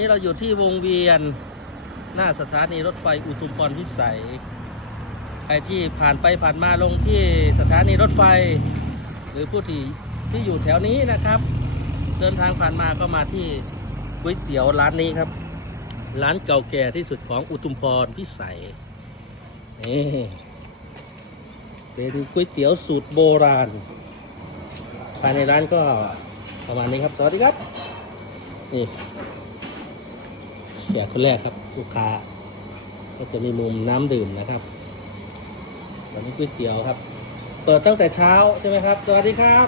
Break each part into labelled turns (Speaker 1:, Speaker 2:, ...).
Speaker 1: นี่เราอยู่ที่วงเวียนหน้าสถานีรถไฟอุทุมพรพิสัยใครที่ผ่านไปผ่านมาลงที่สถานีรถไฟ หรือผู้ที่อยู่แถวนี้นะครับ เดินทางผ่านมาก็มาที่ก๋วยเตี๋ยวร้านนี้ครับ ร้านเก่าแก่ที่สุดของอุทุมพรพิสัยนี่เป็นก๋วยเตี๋ยวสูตรโบราณภายในร้านก็ประมาณนี้ครับสวัสดีครับนี่แขกคนแรกครับลูกค้าก็จะมีมุมน้ำดื่มนะครับตอนนี้ก๋วยเตี๋ยวครับเปิดตั้งแต่เช้าใช่ไหมครับสวัสดีครับ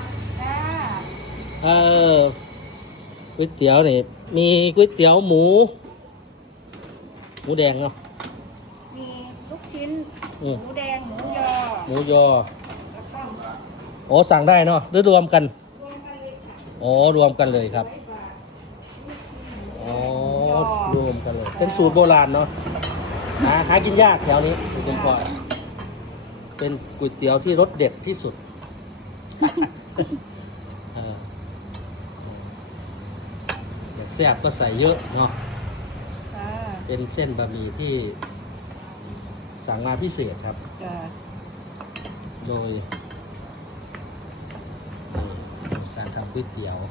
Speaker 1: ก๋วยเตี๋ยวนี่มีก๋วยเตี๋ยวหมูแดงเนาะ
Speaker 2: มีลูกชิ้นหมูแดงหมูยอแล้วก็
Speaker 1: โอ้สั่งได้เนาะหรือรวมกัน
Speaker 2: รวมกันเลยค่ะ
Speaker 1: อ๋อรวมกันเลยครับอ๋อรวมกันเลยเป็นสูตรโบราณเนาะหากินยากแถวนี้เป็นพอเป็นก๋วยเตี๋ยวที่รสเด็ดที่สุดแซ่บก็ใส่เยอะเนาะเป็นเส้นบะหมี่ที่สั่งมาพิเศษครับโดยการทำก๋วยเตี๋ยว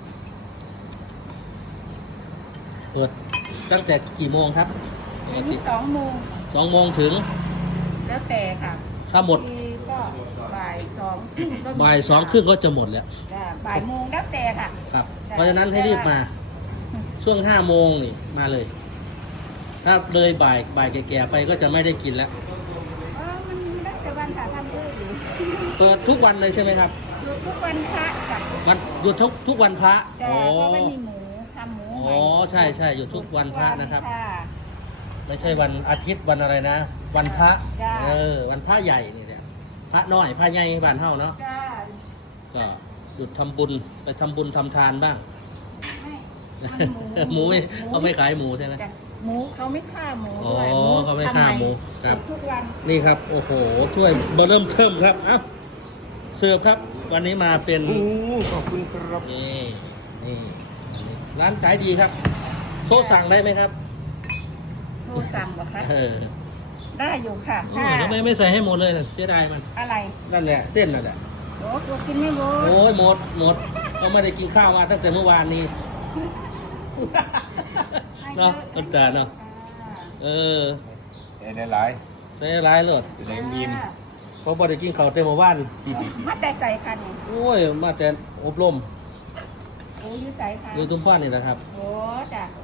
Speaker 1: เปิดตั้งแต่กี่โมงครับ
Speaker 2: ถึง2 โมง
Speaker 1: ถึง
Speaker 2: แล้วแต่ค่ะ
Speaker 1: ถ้าหมด
Speaker 2: ก็บ่าย2 ครึ่ง
Speaker 1: บ่าย2 ครึ่งก็จะหมดแล้ว
Speaker 2: บ่ายโมงแล้วแต่ค่ะ
Speaker 1: ครับเพราะฉะนั้นให้รีบมาช่วง5 โมงนี่มาเลยถ้าเลยบ่ายแก่ๆไปก็จะไม่ได้กินแล้ว
Speaker 2: มันแล้วแต่วันค่ะทำด้วยอยู่
Speaker 1: เปิดทุกวันเลยใช่ไหมครับ
Speaker 2: หยุดทุกวันพระค่ะ
Speaker 1: วันหยุดทุกวันพระ
Speaker 2: เพราะไม่มีหมูทำหมู
Speaker 1: อ๋อใช่หยุดทุกวันพระนะครับไม่ใช่วันอาทิตย์วันอะไรนะวันพระวันพระใหญ่นี่เนี่ยพระน้อยพระใหญ่บ้านเฮาเนาะก็หยุดทำบุญไปทำบุญทำทานบ้างหมูเขาไม่ขายหมูใช่ไหม
Speaker 2: หมูเขาไม่ฆ่าหมู
Speaker 1: ด้วยเขาไม่ฆ่าหมูครับ
Speaker 2: ทุกวัน
Speaker 1: นี่ครับโอ้โหถ้วยเบอร์เริ่มเทิมครับเอ้าเสิร์ฟครับวันนี้มาเป็น
Speaker 3: ขอบคุณครับ
Speaker 1: นี่ร้านขายดีครับโทรสั่งได้ไหมครับ
Speaker 2: โทรสั่งเหรอคะได้อยู่ค่ะ
Speaker 1: ทำไมไม่ใส่ให้หมดเลยเสียดายมัน
Speaker 2: อะไร
Speaker 1: นั่นแหละเส้นนั่นแหละ
Speaker 2: โอ้ตัวกินไม่หมด
Speaker 1: โอ้ยหมดเขาไม่ได้กินข้าวมาตั้งแต่เมื่อวานนี้เนาะคนตาเนาะ
Speaker 3: ใส่หลาย
Speaker 1: เลย
Speaker 3: ใส่มีม
Speaker 1: เพราะพอได้กินข้าวเต็มเมื่อวาน
Speaker 2: มาแต่ใส่คัน
Speaker 1: โอ้ยมาแต่อบรม
Speaker 2: อยู่ใส่คัน
Speaker 1: อยู่ตุ้มพ้านนี่แหละครับ
Speaker 2: โอ้จ้ะ